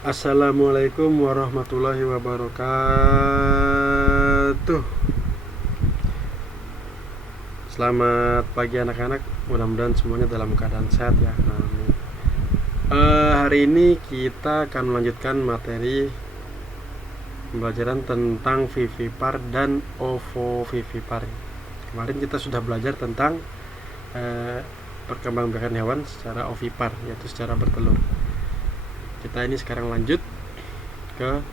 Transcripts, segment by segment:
Assalamualaikum warahmatullahi wabarakatuh. Selamat pagi anak-anak. Mudah-mudahan semuanya dalam keadaan sehat ya. Amin. Hari ini kita akan melanjutkan materi pembelajaran tentang vivipar dan ovovivipar. Kemarin kita sudah belajar tentang perkembangbiakan hewan secara ovipar, yaitu secara bertelur. Kita ini sekarang lanjut ke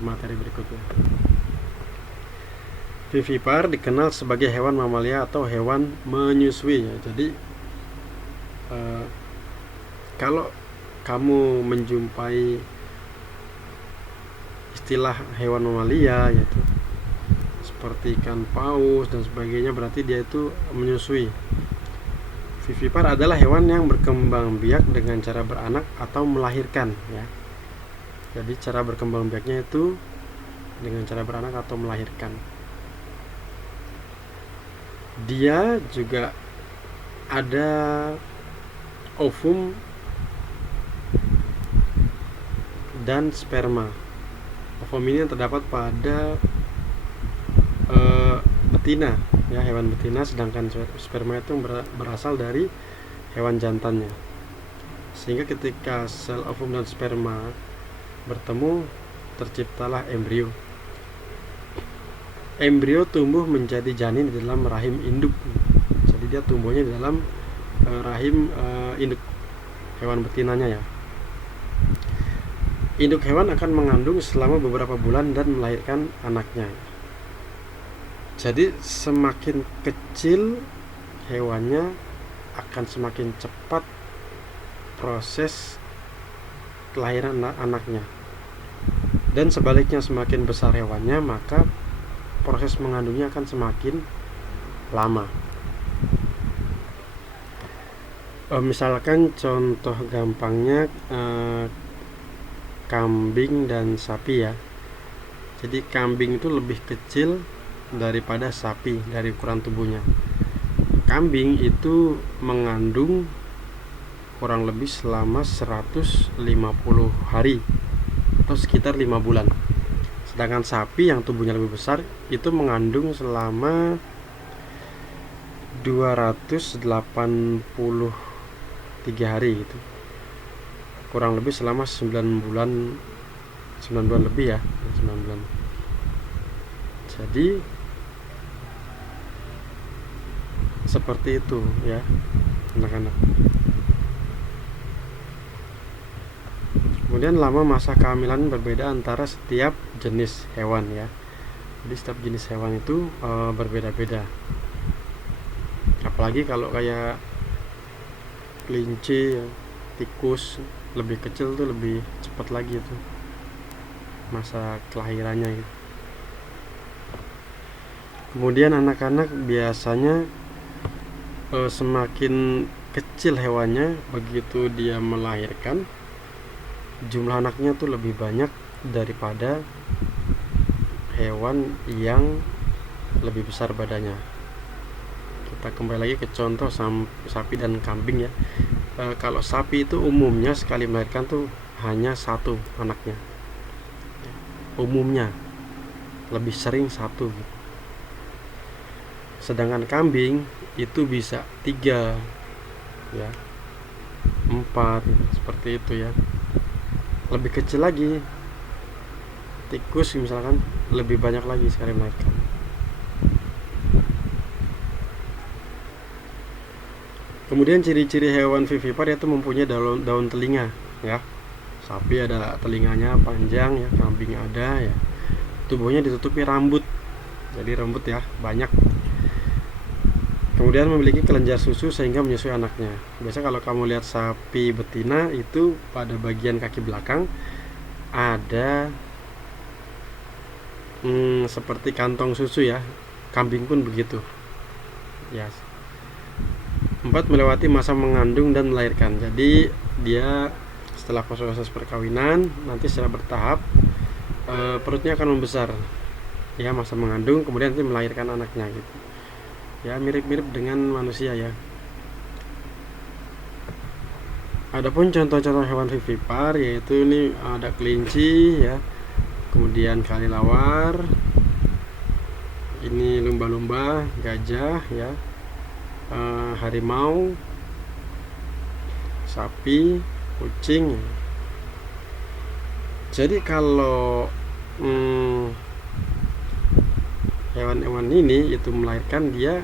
materi berikutnya. Vivipar dikenal sebagai hewan mamalia atau hewan menyusui ya. Jadi kalau kamu menjumpai istilah hewan mamalia yaitu seperti ikan paus dan sebagainya, berarti dia itu menyusui. Vivipar adalah hewan yang berkembang biak dengan cara beranak atau melahirkan ya. Jadi cara berkembang biaknya itu dengan cara beranak atau melahirkan. Dia juga ada ovum dan sperma. Ovum ini terdapat pada betina ya, hewan betina, sedangkan sperma itu berasal dari hewan jantannya. Sehingga ketika sel ovum dan sperma bertemu, terciptalah embrio. Embrio tumbuh menjadi janin di dalam rahim induk. Jadi dia tumbuhnya di dalam rahim induk hewan betinanya ya. Induk hewan akan mengandung selama beberapa bulan dan melahirkan anaknya. Jadi semakin kecil hewannya akan semakin cepat proses kelahiran anaknya. Dan sebaliknya, semakin besar hewannya maka proses mengandungnya akan semakin lama. Misalkan contoh gampangnya kambing dan sapi ya. Jadi kambing itu lebih kecil daripada sapi dari ukuran tubuhnya. Kambing itu mengandung kurang lebih selama 150 hari atau sekitar 5 bulan. Sedangkan sapi yang tubuhnya lebih besar itu mengandung selama 283 hari gitu. Kurang lebih selama 9 bulan lebih ya, 9 bulan. Jadi seperti itu ya anak-anak. Kemudian lama masa kehamilan berbeda antara setiap jenis hewan ya. Jadi setiap jenis hewan itu berbeda-beda. Apalagi kalau kayak kelinci, tikus lebih kecil tuh lebih cepat lagi itu masa kelahirannya gitu. Kemudian anak-anak biasanya semakin kecil hewannya, begitu dia melahirkan jumlah anaknya tuh lebih banyak daripada hewan yang lebih besar badannya. Kita kembali lagi ke contoh sapi dan kambing ya. Kalau sapi itu umumnya sekali melahirkan tuh hanya satu anaknya. Umumnya lebih sering satu gitu. Sedangkan kambing itu bisa 3 ya, 4 seperti itu ya. Lebih kecil lagi tikus misalkan lebih banyak lagi sekali melahirkan. Kemudian ciri-ciri hewan vivipar yaitu mempunyai daun telinga ya. Sapi ada telinganya panjang ya, kambing ada ya. Tubuhnya ditutupi rambut. Jadi rambut ya banyak. Kemudian memiliki kelenjar susu sehingga menyusui anaknya. Biasa kalau kamu lihat sapi betina itu pada bagian kaki belakang ada seperti kantong susu ya. Kambing pun begitu. Ya. 4. Melewati masa mengandung dan melahirkan. Jadi dia setelah proses perkawinan nanti secara bertahap perutnya akan membesar. Ya, masa mengandung kemudian nanti melahirkan anaknya gitu. Ya, mirip-mirip dengan manusia ya. Adapun contoh-contoh hewan vivipar yaitu ini ada kelinci ya, kemudian kelelawar, ini lumba-lumba, gajah ya, harimau, sapi, kucing. Jadi kalau hewan-hewan ini itu melahirkan dia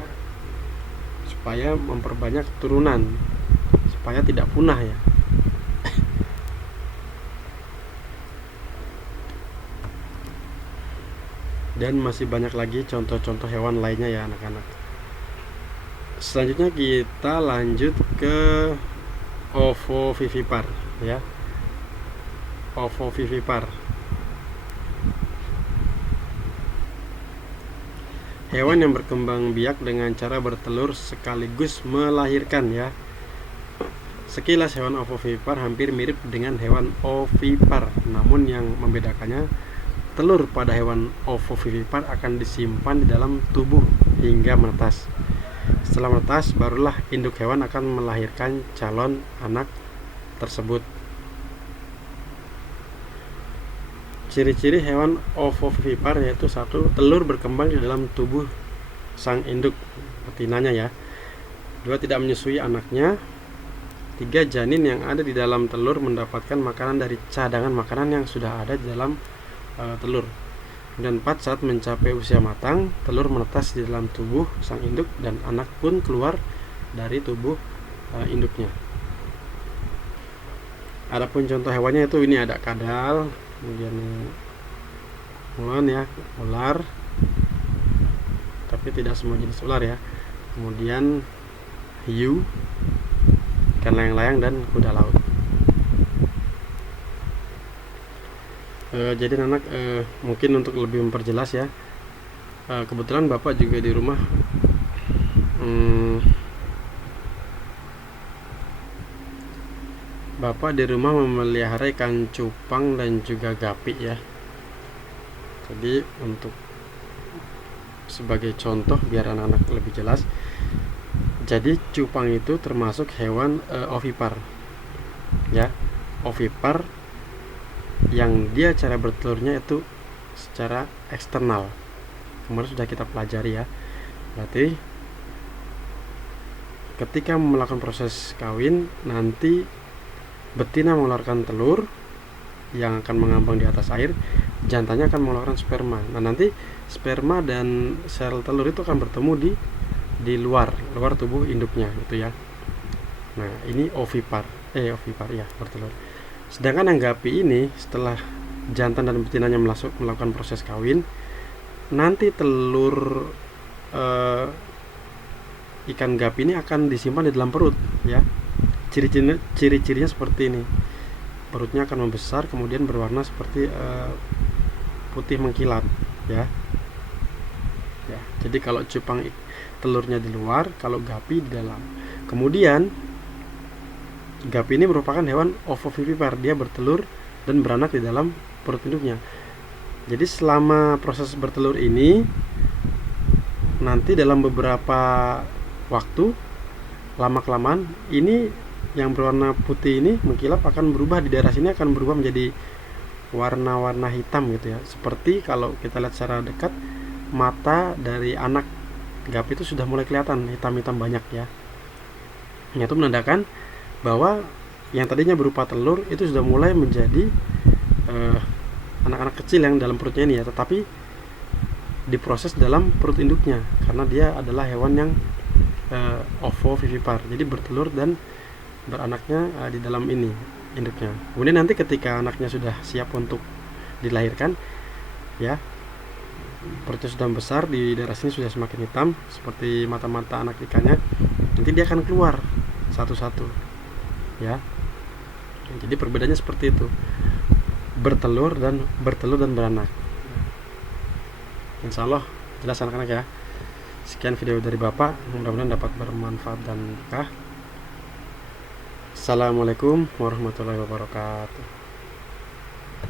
supaya memperbanyak keturunan, supaya tidak punah ya. Dan masih banyak lagi contoh-contoh hewan lainnya ya anak-anak. Selanjutnya kita lanjut ke ovovivipar ya. Ovovivipar, hewan yang berkembang biak dengan cara bertelur sekaligus melahirkan ya. Sekilas hewan ovovivipar hampir mirip dengan hewan ovipar, namun yang membedakannya telur pada hewan ovovivipar akan disimpan di dalam tubuh hingga menetas. Setelah menetas, barulah induk hewan akan melahirkan calon anak tersebut. Ciri-ciri hewan ovovivipar yaitu 1. Telur berkembang di dalam tubuh sang induk, betinanya ya. 2. Tidak menyusui anaknya. 3. Janin yang ada di dalam telur mendapatkan makanan dari cadangan makanan yang sudah ada di dalam telur. Dan 4. Saat mencapai usia matang, telur menetas di dalam tubuh sang induk dan anak pun keluar dari tubuh induknya. Adapun contoh hewannya itu ini ada kadal, kemudian ya, ular, tapi tidak semua jenis ular ya. Kemudian hiu, ikan layang-layang, dan kuda laut. Jadi anak mungkin untuk lebih memperjelas ya, kebetulan Bapak juga di rumah Bapak di rumah memelihara ikan cupang dan juga gapi ya. Jadi untuk sebagai contoh biar anak-anak lebih jelas, jadi cupang itu termasuk hewan ovipar ya. Ovipar yang dia cara bertelurnya itu secara eksternal, kemarin sudah kita pelajari ya. Berarti ketika melakukan proses kawin, nanti betina mengeluarkan telur yang akan mengambang di atas air, jantannya akan mengeluarkan sperma. Nah, nanti sperma dan sel telur itu akan bertemu di luar tubuh induknya gitu ya. Nah, ini ovipar ya, bertelur. Sedangkan yang gapi ini, setelah jantan dan betinanya melakukan proses kawin, nanti telur ikan gapi ini akan disimpan di dalam perut ya. Ciri-cirinya seperti ini. Perutnya akan membesar, kemudian berwarna seperti putih mengkilat ya. Jadi kalau cupang telurnya di luar, kalau gapi di dalam. Kemudian gapi ini merupakan hewan ovovivipar, dia bertelur dan beranak di dalam perut induknya. Jadi selama proses bertelur ini, nanti dalam beberapa waktu, lama-kelamaan ini yang berwarna putih ini mengkilap akan berubah, di daerah sini akan berubah menjadi warna-warna hitam gitu ya. Seperti kalau kita lihat secara dekat, mata dari anak gapi itu sudah mulai kelihatan hitam-hitam banyak ya. Itu menandakan bahwa yang tadinya berupa telur itu sudah mulai menjadi anak-anak kecil yang dalam perutnya ini ya, tetapi diproses dalam perut induknya karena dia adalah hewan yang ovovivipar, jadi bertelur dan beranaknya di dalam ini induknya. Kemudian nanti ketika anaknya sudah siap untuk dilahirkan ya, perutnya sudah besar, di daerah sini sudah semakin hitam seperti mata-mata anak ikannya, nanti dia akan keluar satu-satu ya. Jadi perbedaannya seperti itu, bertelur dan beranak. Insya Allah jelas anak-anak ya. Sekian video dari Bapak, mudah-mudahan dapat bermanfaat dan berkah. Assalamualaikum warahmatullahi wabarakatuh.